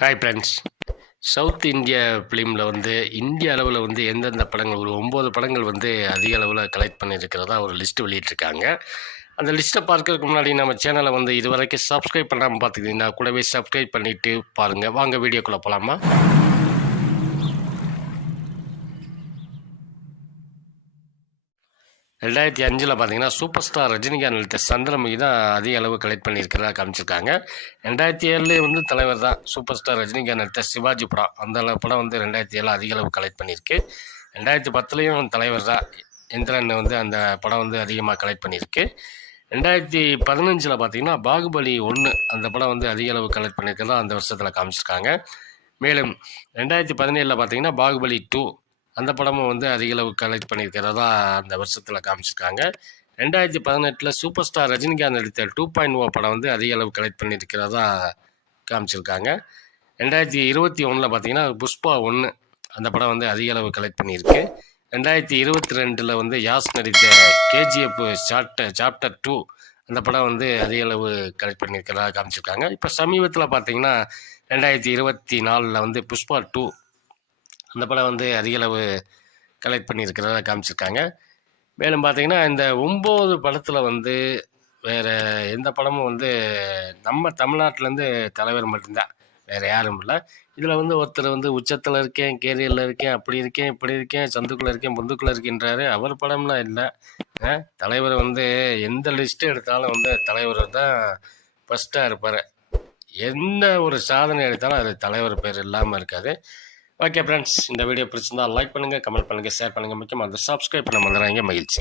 Hi friends south India ஃபிலிமில் வந்து இந்திய அளவில் வந்து எந்தெந்த படங்கள் ஒரு ஒம்பது படங்கள் வந்து அதிக அளவில் கலெக்ட் பண்ணியிருக்கிறதா ஒரு லிஸ்ட் வெளியிட்டிருக்காங்க. அந்த லிஸ்ட்டை பார்க்கறதுக்கு முன்னாடி நம்ம சேனலை வந்து இது வரைக்கும் சப்ஸ்கிரைப் பண்ணாமல் பார்த்துக்கிட்டீங்கன்னா கூடவே சப்ஸ்கிரைப் பண்ணிவிட்டு பாருங்கள் வாங்க வீடியோக்குள்ளே போகலாமா ரெண்டாயிரத்தி அஞ்சில் பார்த்தீங்கன்னா சூப்பர் ஸ்டார் ரஜினிகாந்த் நடித்த சந்திரமுகி தான் அதிக அளவு கலெக்ட் பண்ணியிருக்கிறதா காமிச்சிருக்காங்க. ரெண்டாயிரத்தி ஏழுலேயே வந்து தலைவர் தான் சூப்பர் ஸ்டார் ரஜினிகாந்த் நடித்த சிவாஜி படம். அந்த அளவு படம் வந்து ரெண்டாயிரத்தி ஏழு அதிக அளவு கலெக்ட் பண்ணியிருக்கு. ரெண்டாயிரத்தி பத்துலேயும் தலைவர் தான் இந்திரன் வந்து அந்த படம் வந்து அதிகமாக கலெக்ட் பண்ணியிருக்கு. ரெண்டாயிரத்தி பதினஞ்சில் பார்த்தீங்கன்னா பாகுபலி ஒன்று அந்த படம் வந்து அதிக அளவு கலெக்ட் பண்ணியிருக்கிறதா அந்த வருஷத்தில் காமிச்சிருக்காங்க. மேலும் ரெண்டாயிரத்தி பதினேழில் பார்த்தீங்கன்னா பாகுபலி டூ அந்த படமும் வந்து அதிக அளவு கலெக்ட் பண்ணியிருக்கிறதா அந்த வருஷத்தில் காமிச்சிருக்காங்க. ரெண்டாயிரத்தி பதினெட்டில் சூப்பர் ஸ்டார் ரஜினிகாந்த் நடித்த டூ பாயிண்ட் ஓ படம் வந்து அதிக அளவு கலெக்ட் பண்ணியிருக்கிறதா காமிச்சிருக்காங்க. ரெண்டாயிரத்தி இருபத்தி ஒன்றில் பார்த்தீங்கன்னா புஷ்பா ஒன்று அந்த படம் வந்து அதிக அளவு கலெக்ட் பண்ணியிருக்கு. ரெண்டாயிரத்தி இருபத்தி ரெண்டில் வந்து யாஸ் நடித்த கேஜிஎஃப் சாப்டர் சாப்டர் டூ அந்த படம் வந்து அதிக அளவு கலெக்ட் பண்ணியிருக்கிறதா காமிச்சிருக்காங்க. இப்போ சமீபத்தில் பார்த்தீங்கன்னா ரெண்டாயிரத்தி இருபத்தி நாலில் வந்து புஷ்பா டூ அந்த படம் வந்து அதிகளவு கலெக்ட் பண்ணியிருக்கிறதா காமிச்சிருக்காங்க. மேலும் பார்த்தீங்கன்னா இந்த ஒம்பது படத்தில் வந்து வேறு எந்த படமும் வந்து நம்ம தமிழ்நாட்டிலேருந்து தலைவர் மட்டும்தான். வேறு யாரும் இல்லை. இதில் வந்து ஒருத்தர் வந்து உச்சத்தில் இருக்கேன் கேரியரில் இருக்கேன் அப்படி இருக்கேன் இப்படி இருக்கேன் சந்துக்குள்ளே இருக்கேன் பொந்துக்குள்ளே இருக்கின்றாரு. அவர் படம்லாம் இல்லை. தலைவர் வந்து எந்த லிஸ்ட்டு எடுத்தாலும் வந்து தலைவர் தான் ஃபஸ்ட்டாக இருப்பார். எந்த ஒரு சாதனை எடுத்தாலும் அது தலைவர் பேர் இல்லாமல் இருக்காது. ஓகே ஃப்ரெண்ட்ஸ் இந்த வீடியோ பிடிச்சிருந்தா லைக் பண்ணுங்கள் கமெண்ட் பண்ணுங்கள் ஷேர் பண்ணுங்கள் முக்கியமாக அந்த சப்ஸ்கிரைப் பண்ண வந்துடுறாங்க மகிழ்ச்சி.